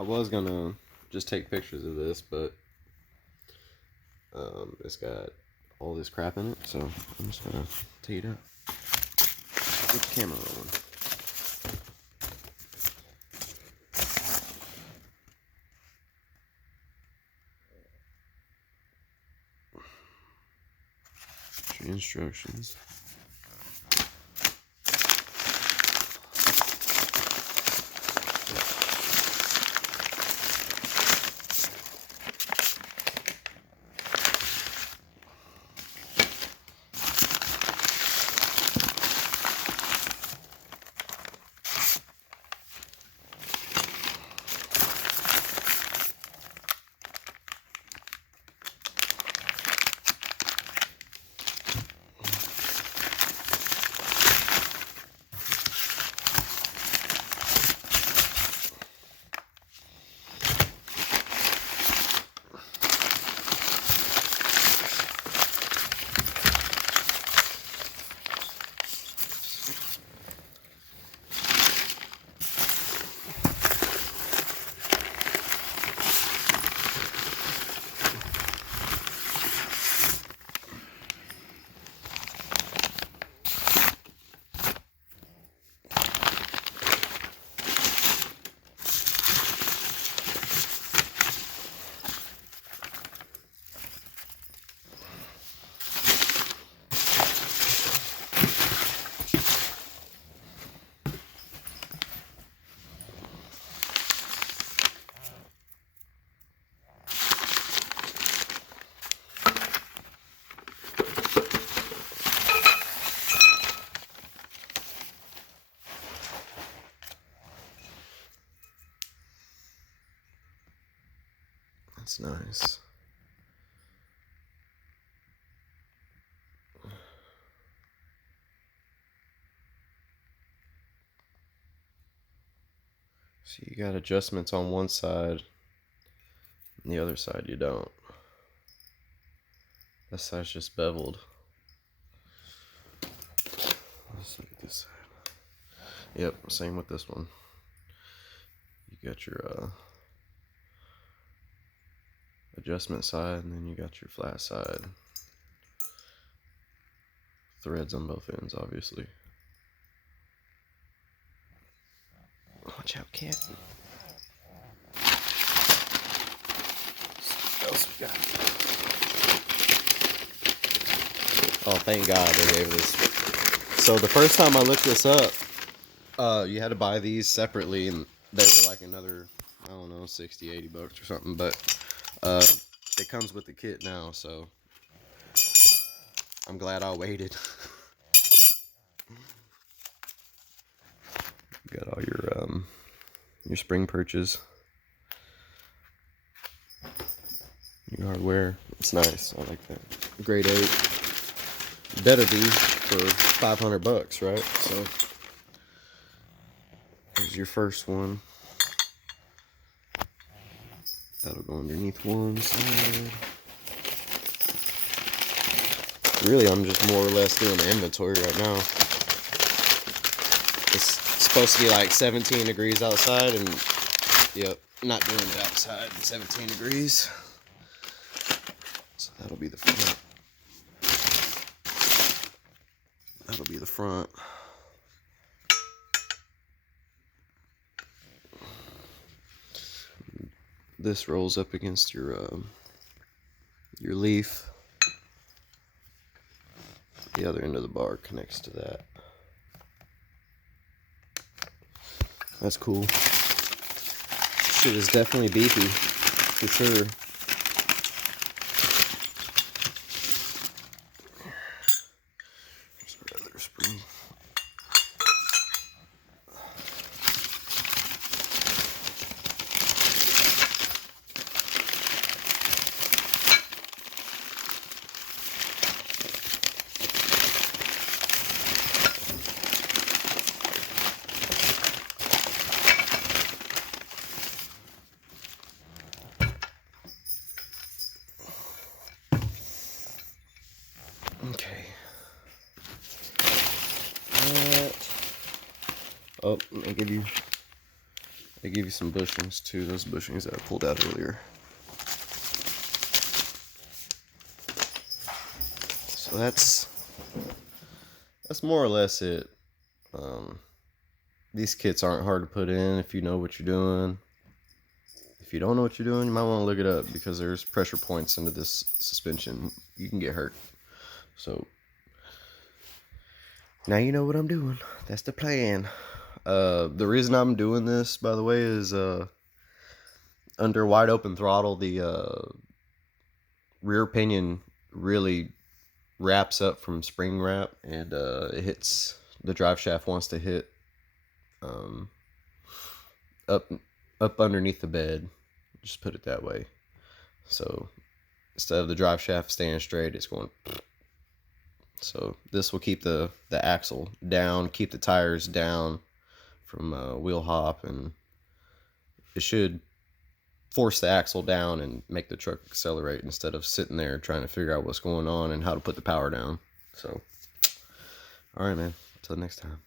I was gonna just take pictures of this, but it's got all this crap in it, so I'm just gonna take it out. Get the camera rolling. Instructions. That's nice. So you got adjustments on one side, and the other side you don't. This side's just beveled. Let's look at this side. Yep, same with this one. You got your adjustment side, and then you got your flat side. Threads on both ends, obviously. Watch out, cat. What else we got? Oh, thank God they gave this. So the first time I looked this up, you had to buy these separately, and they were like another, I don't know, 60, 80 bucks or something. But it comes with the kit now, so I'm glad I waited. Got all your spring perches, your hardware. It's nice. I like that. Grade 8. Better be for 500 bucks, right? So here's your first one. That'll go underneath one side. Really, I'm just more or less doing the inventory right now. It's supposed to be like 17 degrees outside, and yep, not doing it outside. 17 degrees. So that'll be the front. That'll be the front. This rolls up against your leaf. The other end of the bar connects to that. That's cool. Shit is definitely beefy, for sure. There's our other spring. Okay. Oh, let me give you They give you some bushings too, those bushings that I pulled out earlier. So that's more or less it. These kits aren't hard to put in if you know what you're doing. If you don't know what you're doing, you might want to look it up, because there's pressure points into this suspension. You can get hurt. So now you know what I'm doing. That's the plan. The reason I'm doing this, by the way, is under wide open throttle, the rear pinion really wraps up from spring wrap, and it hits, the drive shaft wants to hit up underneath the bed, just put it that way. So instead of the drive shaft staying straight, it's going. So this will keep the axle down, keep the tires down from wheel hop, and it should force the axle down and make the truck accelerate instead of sitting there trying to figure out what's going on and how to put the power down. So, all right, man. Until next time.